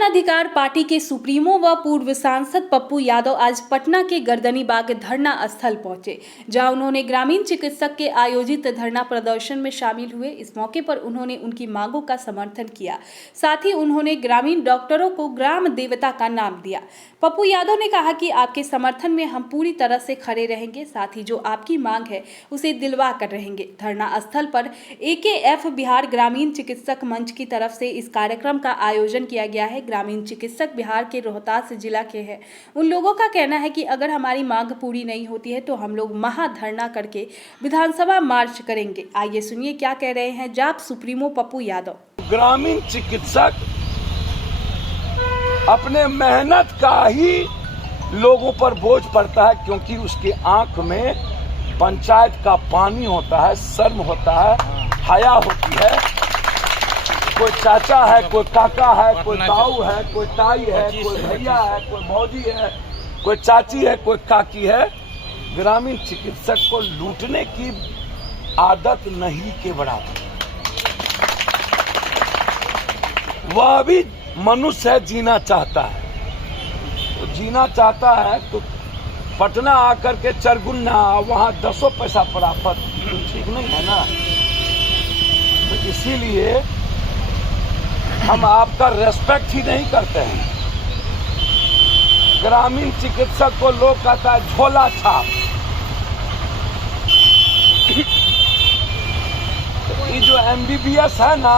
जन अधिकार पार्टी के सुप्रीमो व पूर्व सांसद पप्पू यादव आज पटना के गर्दनीबाग धरना स्थल पहुंचे, जहां उन्होंने ग्रामीण चिकित्सक के आयोजित धरना प्रदर्शन में शामिल हुए। इस मौके पर उन्होंने उनकी मांगों का समर्थन किया। साथ ही उन्होंने ग्रामीण डॉक्टरों को ग्राम देवता का नाम दिया। पप्पू यादव ने कहा कि आपके समर्थन में हम पूरी तरह से खड़े रहेंगे, साथ ही जो आपकी मांग है उसे दिलवा कर रहेंगे। धरना स्थल पर AKF बिहार ग्रामीण चिकित्सक मंच की तरफ से इस कार्यक्रम का आयोजन किया गया है। ग्रामीण चिकित्सक बिहार के रोहतास जिला के हैं। उन लोगों का कहना है कि अगर हमारी मांग पूरी नहीं होती है तो हम लोग महाधरना करके विधानसभा मार्च करेंगे। आइए सुनिए क्या कह रहे हैं जाप सुप्रीमो पप्पू यादव। ग्रामीण चिकित्सक अपने मेहनत का ही लोगों पर बोझ पड़ता है, क्योंकि उसकी आंख में पंचायत का पानी होता है, शर्म होता है, हया होती है। कोई चाचा है, कोई काका है, कोई ताऊ है, कोई ताई है, कोई भैया है, कोई भौजी है, कोई चाची है, कोई काकी है। ग्रामीण चिकित्सक को लूटने की आदत नहीं के बराबर। वह भी मनुष्य है, जीना चाहता है। तो जीना चाहता है तो पटना आकर के चरगुन्ना वहाँ 10 पैसा प्राप्त ठीक नहीं है ना। तो इसीलिए हम आपका रेस्पेक्ट ही नहीं करते हैं। ग्रामीण चिकित्सक को लोग कहता है झोला छाप। तो ये जो MBBS है ना,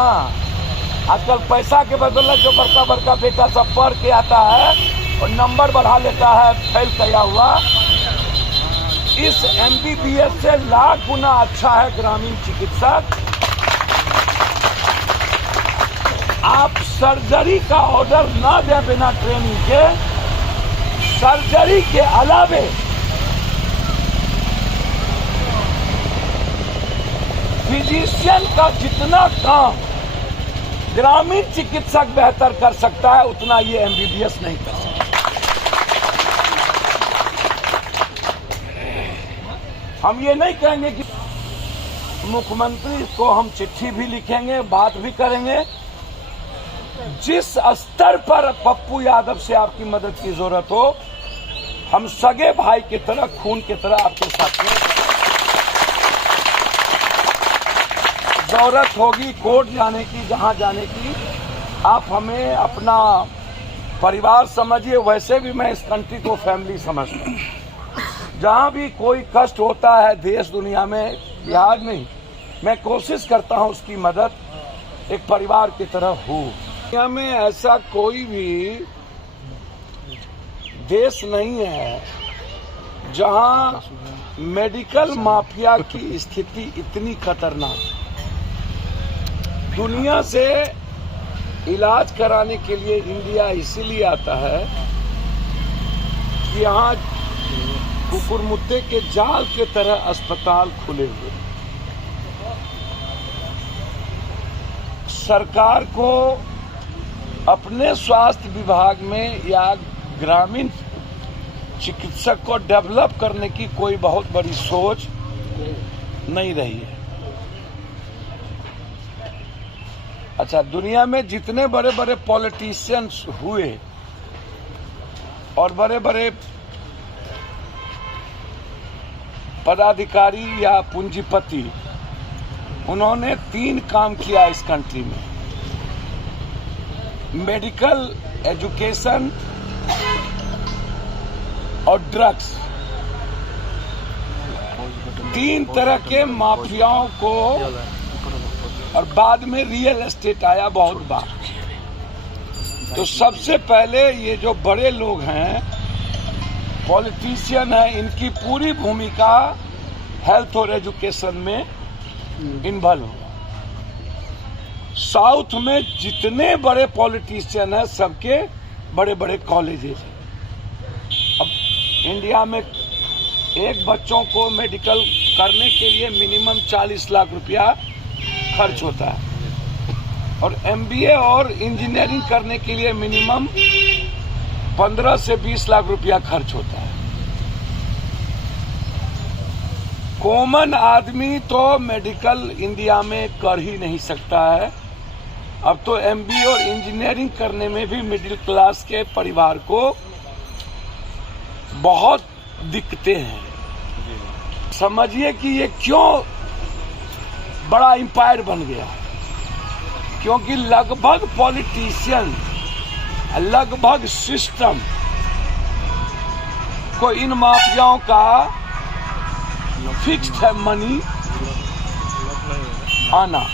आजकल पैसा के बदले जो बड़का बड़का बेटा सब पढ़ के आता है और नंबर बढ़ा लेता है फेल किया हुआ, इस MBBS से लाख गुना अच्छा है ग्रामीण चिकित्सक। आप सर्जरी का ऑर्डर ना दें बिना ट्रेनिंग के, सर्जरी के अलावे फिजिशियन का जितना काम ग्रामीण चिकित्सक बेहतर कर सकता है, उतना ये MBBS नहीं कर सकता। हम ये नहीं कहेंगे कि मुख्यमंत्री को हम चिट्ठी भी लिखेंगे, बात भी करेंगे। जिस स्तर पर पप्पू यादव से आपकी मदद की जरूरत हो, हम सगे भाई की तरह, खून की तरह आपके साथ हैं। जरूरत होगी कोर्ट जाने की, जहां जाने की, आप हमें अपना परिवार समझिए। वैसे भी मैं इस कंट्री को फैमिली समझता हूं। जहां भी कोई कष्ट होता है देश दुनिया में, बिहार में, मैं कोशिश करता हूं उसकी मदद एक परिवार की तरह हो। दुनिया में ऐसा कोई भी देश नहीं है जहां मेडिकल माफिया की स्थिति इतनी खतरनाक। दुनिया से इलाज कराने के लिए इंडिया इसीलिए आता है कि यहाँ कुकुरमुत्ते के जाल के तरह अस्पताल खुले हुए। सरकार को अपने स्वास्थ्य विभाग में या ग्रामीण चिकित्सक को डेवलप करने की कोई बहुत बड़ी सोच नहीं रही है। अच्छा, दुनिया में जितने बड़े बड़े पॉलिटिशियंस हुए और बड़े बड़े पदाधिकारी या पूंजीपति, उन्होंने 3 काम किया इस कंट्री में: मेडिकल, एजुकेशन और ड्रग्स। 3 तरह के माफियाओं को, और बाद में रियल एस्टेट आया बहुत बार। तो सबसे पहले ये जो बड़े लोग हैं, पॉलिटिशियन है, इनकी पूरी भूमिका हेल्थ और एजुकेशन में इन्वॉल्व हो। साउथ में जितने बड़े पॉलिटिशियन हैं, सबके बड़े बड़े कॉलेजेस हैं। अब इंडिया में एक बच्चों को मेडिकल करने के लिए मिनिमम 40 लाख रुपया खर्च होता है, और MBA और इंजीनियरिंग करने के लिए मिनिमम 15 से 20 लाख रुपया खर्च होता है। कॉमन आदमी तो मेडिकल इंडिया में कर ही नहीं सकता है। अब तो MBA और इंजीनियरिंग करने में भी मिडिल क्लास के परिवार को बहुत दिक्कतें हैं। समझिए कि ये क्यों बड़ा एम्पायर बन गया, क्योंकि लगभग पॉलिटिशियन, लगभग सिस्टम को इन माफियाओं का फिक्स्ड है मनी आना।